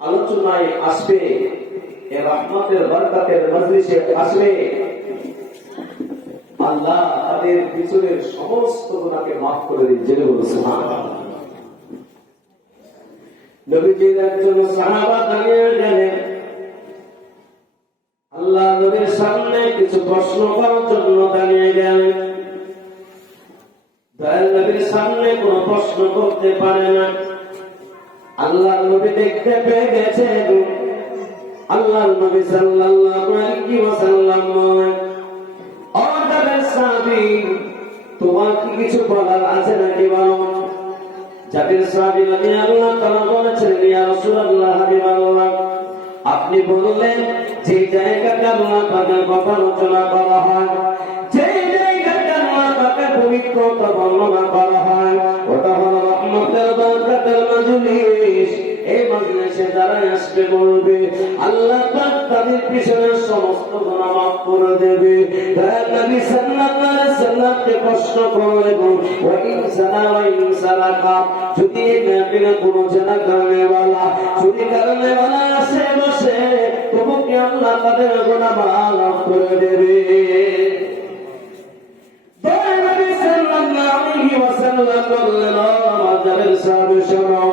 আলোচনায় আসবে রহমতের আসবে। আল্লাহ তাদের পিছনের সমস্ত গুণাকে মাফ করে দিন নবীর সামনে কিছু প্রশ্ন করার জন্য দাঁড়িয়ে গেলেন। দয়াল নবীর সামনে কোনো প্রশ্ন করতে পারে না। আল্লাহ নবী দেখতে পেয়ে গেছেন আল্লাহ নবী সাল্লাল্লাহু আলাইহি ওয়াসাল্লাম ও সাহাবী, তোমার কি কিছু বলার আছে নাকি বলো? জাবির সাহাবী নবী আল্লাহ তাআলা বলেছেন, ইয়া রাসূলুল্লাহ, হাবিবাল্লাহ, আপনি বললেন, যে জায়গাটা আল্লাহ পাকের কথা আলোচনা করা হয় যে জায়গাটা আল্লাহ পাকের পবিত্রতা আল্লাহ পাক তাদের পিছনের সমস্ত গুনাহ মাফ করে দেবে দয়াল নবী সাল্লাল্লাহু আলাইহি সাল্লামকে প্রশ্ন করলেন ওয়া ইন সানা ওয়া ইন সালাকা যদি এই নবীর কোন জানা কারণে वाला যদি কারণে वाला আসে বসে তবু কি আল্লাহ তাদের গুনাহ মাফ করে দেবে দয়াল নবী সাল্লাল্লাহু আলাইহি ওয়াসাল্লাম বললেন ও মাদারের সাহাবী শোনো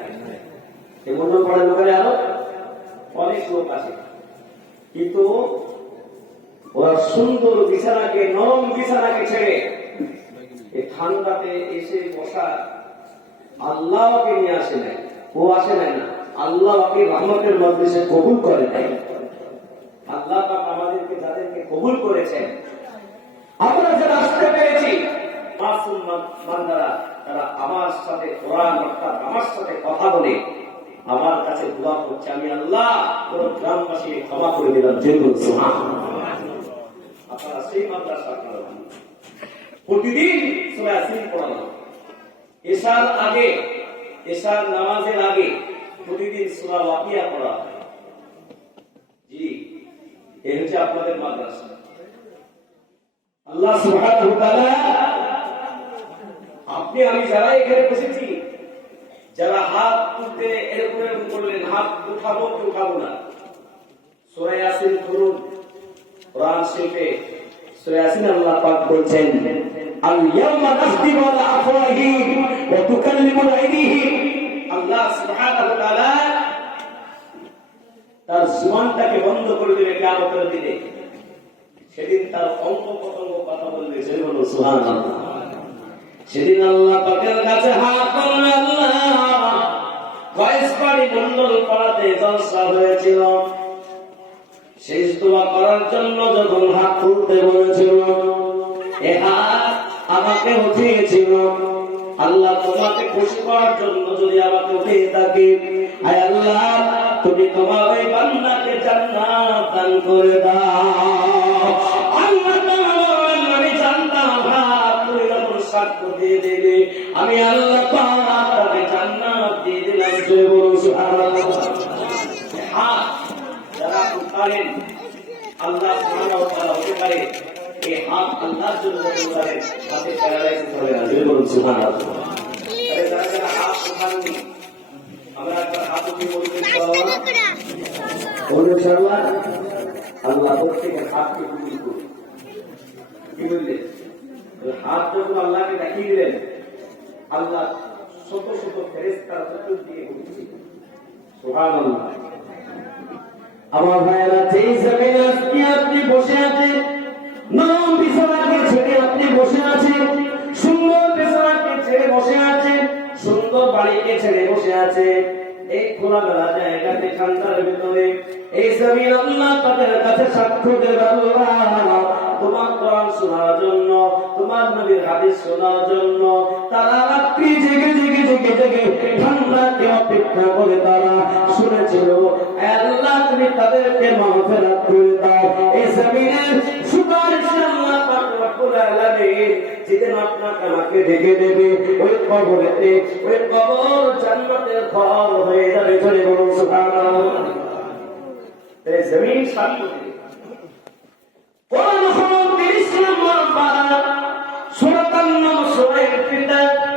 এই মন্ডল পড়ার লোকের আরও অনেক লোক আছে। কিন্তু ওরা সুন্দর বিছানাকে, নরম বিছানাকে ছেড়ে এই ঠান্ডাতে এসে বসা আল্লাহকে নিয়ে আসে নাই। ও আসে নাই না, আল্লাহকে রহমতের মধ্যে কবুল করে নাই। আল্লাহ আমাদেরকে যাদেরকে কবুল করেছেন, আমরা যারা আসতে পেরেছি, মাসুম বান্দারা, তারা আমার সাথে কোরআন অর্থাৎ আমার সাথে কথা বলে আমার কাছে দোয়া করছে, আমি আল্লাহ পুরো গ্রামবাসী ক্ষমা করে দিলাম যে কোনো আপনারা সেই মাদ্রাসা আপনারা প্রতিদিন সূরা ইয়াসিন পড়ানো এশার আগে, এশার নামাজের আগে প্রতিদিন সূরা ওয়াকিয়া পড়া। জি, এই হচ্ছে আপনাদের মাদ্রাসা। আল্লাহ সুবহানাহু আপনি, আমি যারা এখানে বসেছি যারা হাত তুলতে এরকম করলেন হাত উঠাবো কি উঠাবো না? সূরা ইয়াসিন পড়ুন কোরআন শরীফে সূরা ইয়াসিন আল্লাহ পাক বলছেন তার বন্ধ করে দিবে সেদিন তার কথা সেদিন আল্লাহ পাকের কাছে হাত আল্লাহ। কয়েস পাড়ি মন্ডল পাড়াতে জলসা হয়েছিল। শেষ দোয়া করার জন্য যখন হাত তুলতে বলেছিল, এ হাত আমাকে উঠিয়েছিল। আল্লাহ তোমাকে খুশি করার জন্য যদি আমাকে উঠিয়ে থাকি আয় আল্লাহ, তুমি তোমার ওই বান্দাকে জান্নাত দান করে দাও। আমি আল্লাহ উঠালেন আল্লাহ হাত যখন আল্লাহকে দিলেন। আল্লাহ শত শত ফেরেস্তার চতুর্দিকে দিয়ে সুবহানাল্লাহ। আমার ভাইয়েরা, যেই জমিনে আজকে আপনি বসে আছেন নরম বিছানাকে ছেড়ে আপনি বসে আছেন, সুন্দর বিছানাকে ছেড়ে বসে আছেন, সুন্দর বাড়িকে ছেড়ে বসে আছেন এই খোলামেলা জায়গাতে ঠান্ডার ভিতরে। এই জমিন আল্লাহ তাদের কাছে সাক্ষ্য দেবে আল্লাহ। তোমার কোরআন শোনার জন্য, তোমার নবীর হাদিস শোনার জন্য, তারা রাত্রি জেগে জেগে জেগে ঠান্ডাকে অপেক্ষা করে তারা শুনেছিল আল্লাহ, তুমি তাদেরকে মাফেরাত করে দাও। এই জমিনের আমাকে ডেকে দেবে। ওই কবরেতে, ওই কবর জান্নাতের ঘর হয়ে যাবে। চলে বলুন, সুবহানাল্লাহ। এই জমিন সামনে। কোরআন হলো তিরিশ নম্বর পারা সূরাত আন-নাম সূরা ফিতা